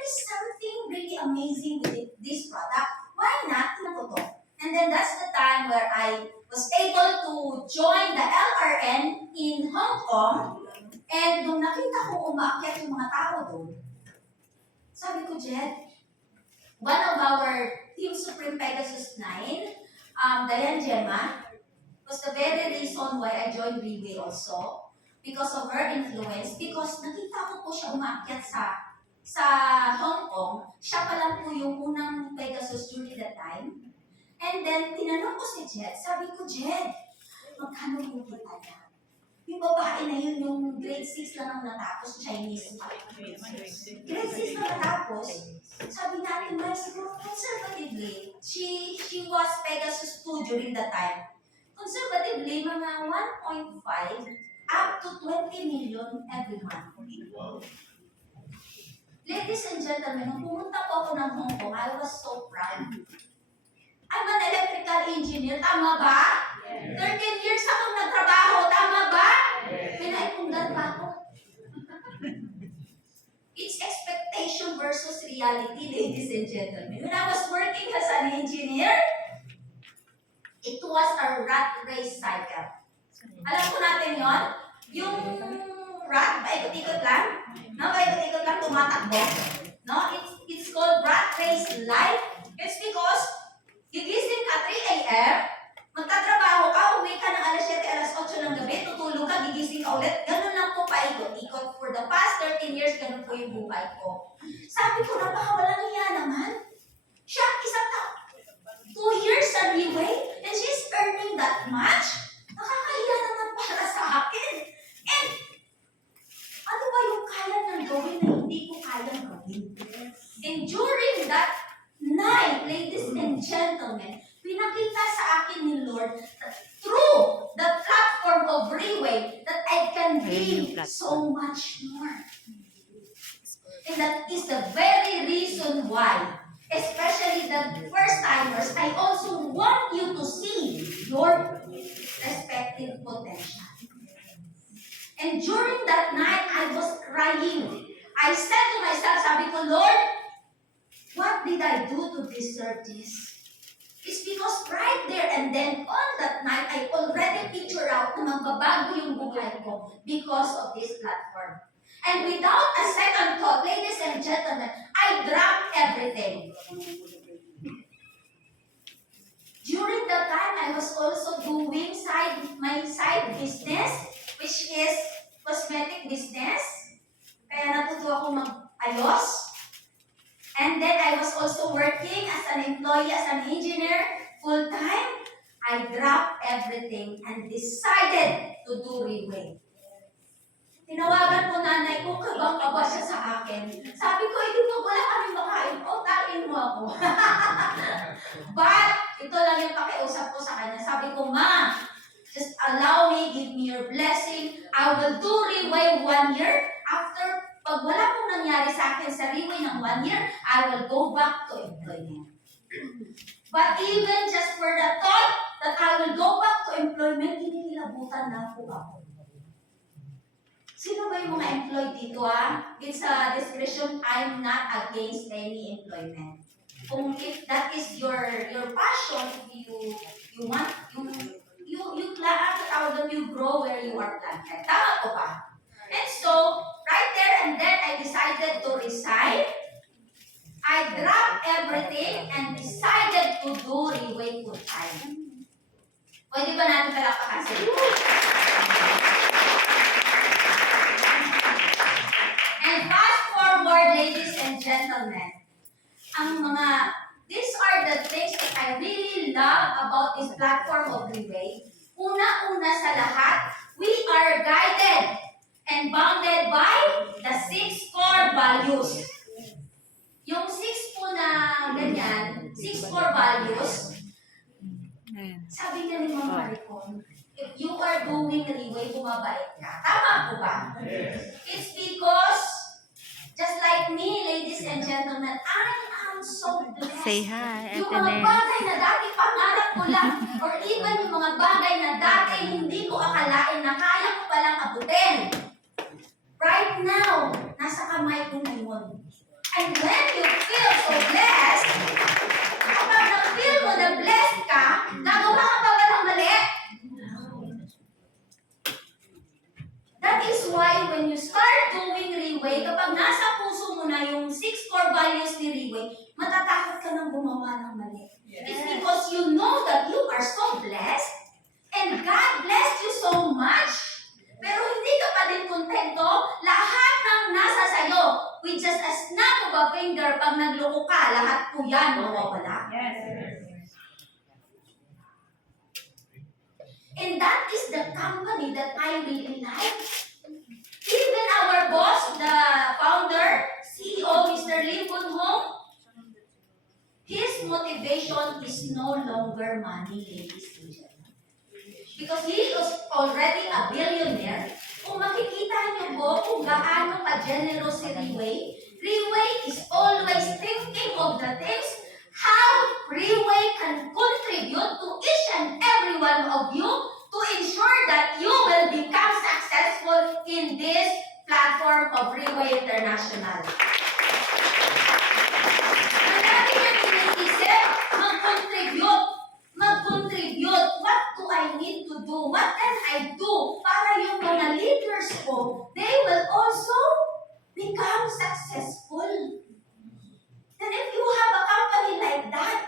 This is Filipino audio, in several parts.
there is something really amazing with this product. Why not? Ito to. And then that's the time where I was able to join the LRN in Hong Kong. And nung nakita ko umaakyat yung mga tao doon, sabi ko, Jed, one of our Team Supreme Pegasus 9, Diane Gemma, was the very reason why I joined Relay also. Because of her influence, because nakita ko po siya umaakyat sa Hong Kong, siya pa lang po yung unang Pegasus during that time. And then, tinanong ko si Jed, sabi ko, Jed, magkano yung kita niya? Yung babae na yun, yung grade 6 lang ang natapos, Chinese pa. Grade 6 lang natapos, sabi natin, well, siguro conservatively, she was Pegasus 2 during that time. Conservatively, mga 1.5 up to 20 million every month. Ladies and gentlemen, nung pumunta po ako ng Hong Kong, I was so proud. I'm an electrical engineer, tama ba? Yes. 13 years akong nagtrabaho, tama ba? Yes. Pinaipunggan pa ako. It's expectation versus reality, ladies and gentlemen. When I was working as an engineer, it was a rat race cycle. Alam po natin yon, yung rat, paikot-ikot lang, no? Paikot-ikot lang, tumatakbo. No? It's called rat race life. It's because gigising ka 3 a.m., magtatrabaho ka, uwi ka ng alas 7, alas 8 ng gabi, tutulog ka, gigising ka ulit. Ganun lang po paikot-ikot. For the past 13 years, ganun po yung buhay ko. Sabi ko, napakawalang iya naman. Siya, isang taon, 2 years sa Relay, and she's earning that much? Nakakahiya naman para sa akin. And, ano ba yung kaya nang gawin na hindi ko kayang gawin? And during that night, ladies and gentlemen, pinakita sa akin ni Lord that through the platform of Relay that I can be so much more. And that is the very reason why, especially the first-timers, I also want you to see your respective potential. And during that night, I was crying. I said to myself, sabi ko, Lord, what did I do to deserve this? It's because right there and then on that night, I already picture out na magbabago yung buhay ko because of this platform. And without a second thought, ladies and gentlemen, I dropped everything. During that time, I was also doing my side business, which is cosmetic business. Kaya natuto ako mag-ayos. And then I was also working as an employee, as an engineer, full-time. I dropped everything and decided to do Relay. Tinawagan ko nanay ko, kabang-kaba siya sa akin. Sabi ko, hindi mo wala kami makain. O, tain mo ako. But, ito lang yung pakiusap ko sa kanya. Sabi ko, Ma, just allow me, give me your blessing. I will do Relay 1 year. After, pag wala pong nangyari sa akin sa Relay ng 1 year, I will go back to employment. But even just for the thought that I will go back to employment, hinihilabutan na po ako. Sino ba yung mga employed dito, ah? It's a discretion, I'm not against any employment. Kung if that is your passion, if you want, you plan, you grow where you are planted. Tama ko ba? And so, right there and then, I decided to resign. I dropped everything and decided to do Relay full time. Pwede ba natin palakpakan sa iyo? And fast forward, ladies and gentlemen, these are the things that I really love about this platform of Relay. Una-una sa lahat, we are guided and bounded by the 6 core values. Yung 6 po na ganyan, 6 core values, sabi niya ni Ma'am Maricon, if you are doing Relay, bumabait ka. Tama po ba? Yes. It's because, just like me, ladies and gentlemen, I am so blessed. Say hi, Yung mga bagay na dati pangarap ko lang, or even yung mga bagay na dati hindi ko akalain na kaya ko palang abutin. Right now, nasa kamay ko na yun. And when Riway, kapag nasa puso mo na yung 6 core values ni Riway, matatakot ka nang gumawa ng mali. It's because you know that you are so blessed and God blessed you so much. Pero hindi ka pa din kontento, lahat ng nasa sayo, with just a snap of a finger, pag nagloko ka, lahat po yan mawawala. And that is the company that I really like. Even our boss, the founder, CEO, Mr. Lee Boon Hong, his motivation is no longer money, ladies and gentlemen. Because he is already a billionaire. Kung makikita niyo po kung gaano ka-generous si Riway, Riway is always thinking of the things how Riway can contribute to each and every one of you to ensure that you will become successful in this platform of Riway International. Ang dami niyang iniisip, mag-contribute. What do I need to do? What can I do para yung mga leaders ko, they will also become successful. And if you have a company like that,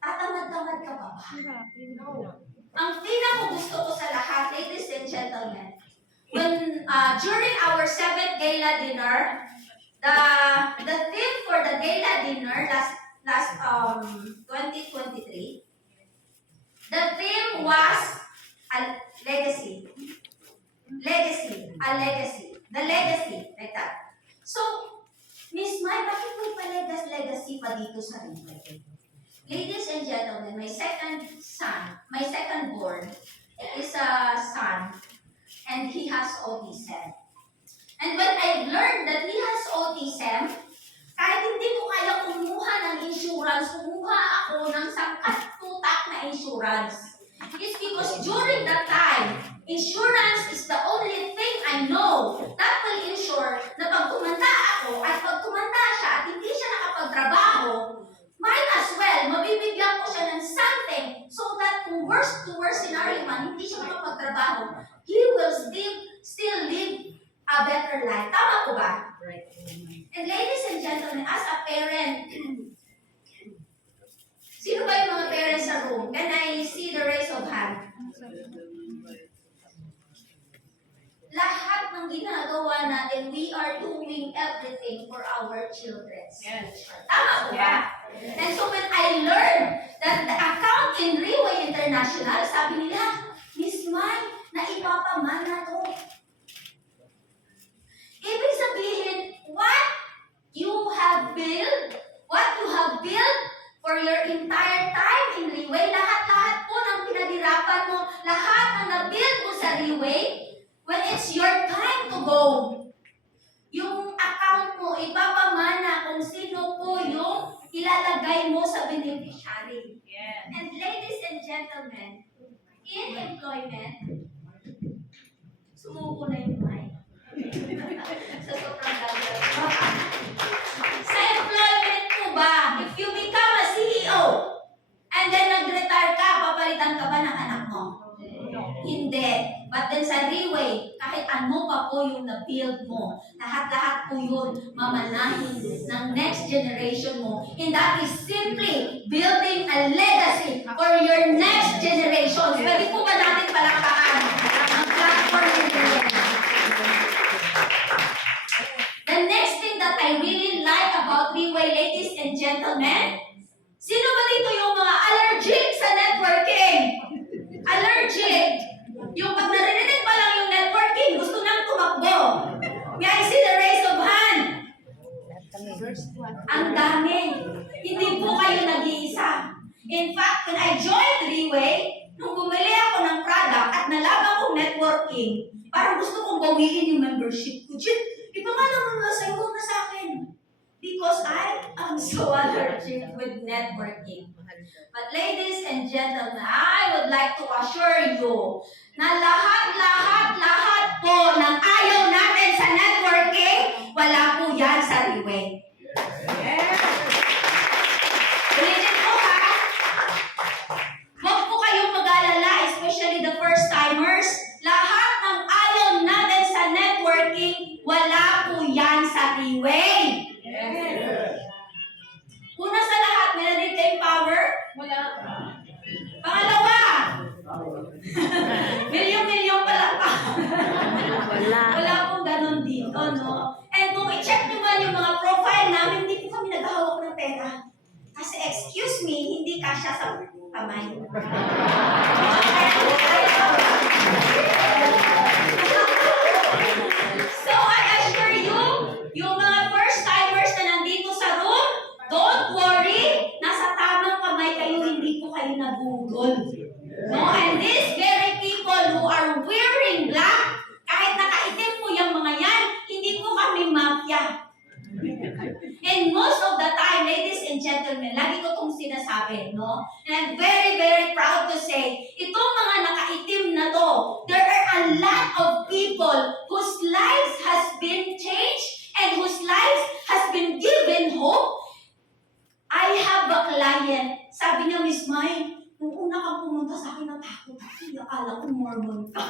tatamad-tamad ka pa ba? Ang pinaka-gusto ko sa lahat, ladies and gentlemen, when during our 7th gala dinner, the theme for the gala dinner last 2023, the theme was a legacy. The legacy, like that. So, Miss Mai, bakit may legacy pa dito sa Riway? Ladies and gentlemen, my second born is a son, and he has autism. And when I learned that he has autism, kahit hindi ko kaya kumuha ng insurance, kumuha ako ng sangkat-tutak na insurance. It's because during that time, insurance is the only thing I know that will ensure na pag tumanda ako at pag tumanda siya at hindi siya nakapagtrabaho, might as well, mabibigyan ko siya ng something so that kung worst to worst scenario man, hindi siya makapagtrabaho, he will still live a better life. Tama ko ba? Right. And ladies and gentlemen, as a parent, sino ba yung mga parents sa room? Can I see the raise of hand? Lahat ng ginagawa natin, we are doing everything for our children's future. Tama ko ba? And so when I learned that the account in Riway International, sabi nila, Miss Mai, naipapamana to. Ibig sabihin, what you have built for your entire time in Riway, lahat-lahat po ng pinaghirapan mo, lahat ng na-build mo sa Riway, when it's your time to go, yung account mo, ipapamana kung sino po yung ilalagay mo sa beneficiary. Yes. And ladies and gentlemen, in employment, sumuko na yung mic. Sa sobrang gagawin. Sa employment mo ba, if you become a CEO, and then nag-retire ka, papalitan ka ba ng anak mo? Hindi. But then sa Riway, kahit ano pa po yung na-build mo, lahat-lahat po yun mamanahin ng next generation mo. And that is simply building a legacy for your next generation. Pwede po ba natin palakpakan ang platform ni Riway? The next thing that I really like about Riway, ladies and gentlemen, sino ba dito yung mga allergic sa networking? Allergic. Yung pag narinig pa lang yung networking, gusto nang tumakbo. May I see the raise of hand? Ang dami. Hindi po kayo nag-iisa. In fact, when I joined Riway, nung bumili ako ng product at nalaman kong networking, parang gusto kong bawiin yung membership ko. Ipangalan mo na sa'yo, huwag na sa akin. Because I am so allergic with networking. But ladies and gentlemen, I would like to assure you na lahat po ng ayaw natin sa networking, wala po yan sa Riway. Ulitin ko ha, huwag po kayong mag-alala, especially the first-timers. Lahat ng ayaw natin sa networking, wala po yan sa Riway. Una sa lahat, meron din kayong power? Wala. Pangalawa, milyon-milyon pala pa. Wala pong ganun dito, no? And kung i-check nyo man yung mga profile namin, hindi po kami naghahawak ng pera. Kasi excuse me, hindi kasya sa kamay. So I assure you, yung mga first timers na nandito sa room, don't worry, nasa tamang kamay kayo, hindi po kayo nabudol. No? And these very people who are wearing black, kahit nakaitim po yung mga yan, hindi po kami mafia. And most of the time, ladies and gentlemen, lagi ko itong sinasabi, no? And I'm very, very proud to say, itong mga nakaitim na to, there are a lot of people whose lives has been changed and whose lives has been given hope. I have a client, sabi niya, Miss Mai, nung una kang pumunta sa akin, natakot ako, akala ko Mormon ka.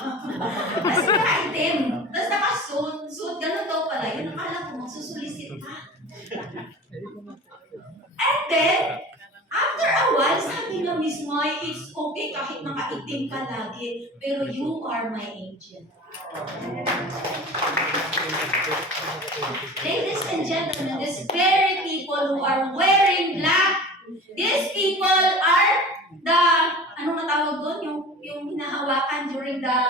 Kasi nakaitim, tapos nakasuit, ganun daw pala yun, akala ko magsusulisit ka. And then, after a while, sabi nga, Miss Mai, it's okay kahit nakaitim ka lagi, pero you are my angel. Ladies and gentlemen, these very people who are wearing black, these people are the, ano matawag doon? Yung hinahawakan during the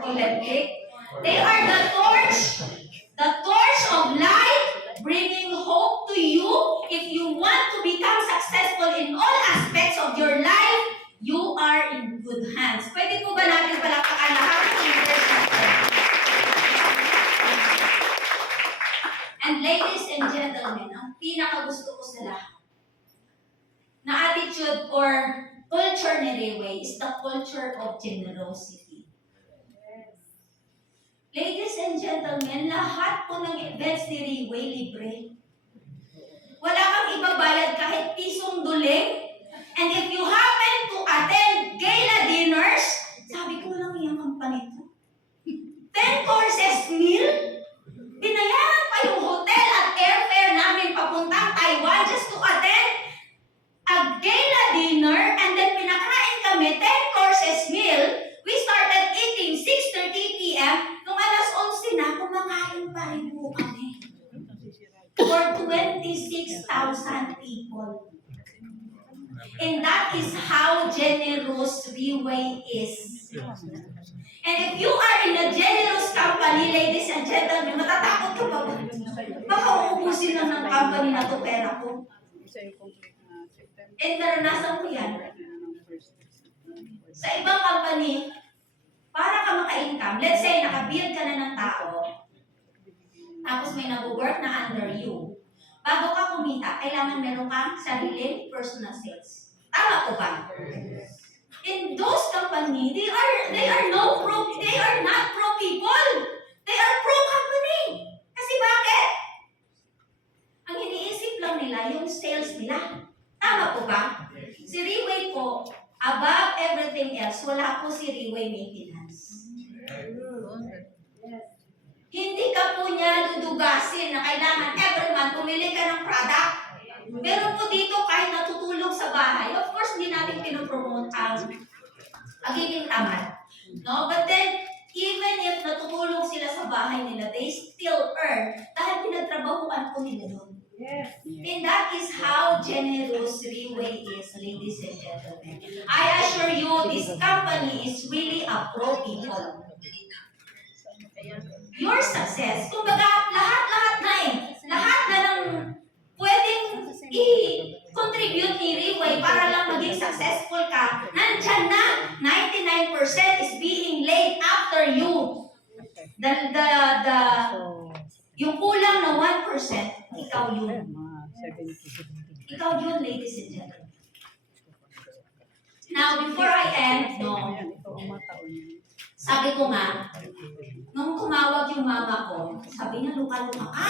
Olympic. They are the torch of light, bringing hope to you. If you want to become successful in all aspects of your life, you are in good hands. Pwede po ba natin palakpakan lahat ng leaders natin? And ladies and gentlemen, ang pinakagusto ko sa lahat na attitude or culture ni Riway is the culture of generosity. Ladies and gentlemen, lahat po ng events ni Riway libre. Wala kang ibabayad kahit pisong duling. And if you happen to attend gala dinners, sabi ko lang yung company to. 10 courses meal, binayaran pa yung hotel at airfare namin papuntang Taiwan just to attend a gala dinner, and then pinakain kami 10 courses meal. We started eating 6:30 p.m. Nung alas 11 na, kumakain pa rin po kami. For 26,000 people. And that is how generous Riway is. And if you are in a generous company, ladies and gentlemen, matatakot ka pa ba? Baka uubusin lang ng company na to pera ko. And naranasan ko yan. Sa ibang company, para ka maka-income, let's say, nakabuild ka na ng tao, tapos may nag-work na under you. Bago ka kumita, kailangan meron kang sariling personal sales. Tama po ba? In those company, they are not pro people. They are pro company. Kasi bakit? Ang iniisip lang nila yung sales nila. Tama po ba? Si Riway po, above everything else, wala po si Riway maintenance. Hindi ka po niya dudugasin na kailangan every month pumili ka ng product. Pero po dito, kahit natutulog sa bahay, of course, hindi natin pinopromote ang pagiging tamad. No? But then, even if natutulog sila sa bahay nila, they still earn dahil pinagtrabahuan po nila doon. Yes. And that is how generous Riway is, ladies and gentlemen. I assure you, this company is really a pro people. Your success, kumbaga, lahat na lahat na ng pwedeng i-contribute ni Riway para lang maging successful ka, nandyan na, 99% is being laid after you. Yung kulang na 1%, ikaw yun. Ikaw yun, ladies and gentlemen. Now, before I end, no, sabi ko nga, nung tumawag yung mama ko, sabi niya, luka-luka ka.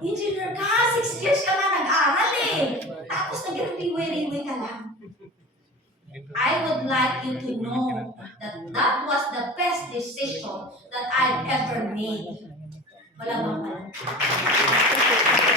Engineer ka, 6 years ka na nag-aral eh. Tapos nag-riway-riway ka lang. I would like you to know that that was the best decision that I've ever made. Wala bang alam?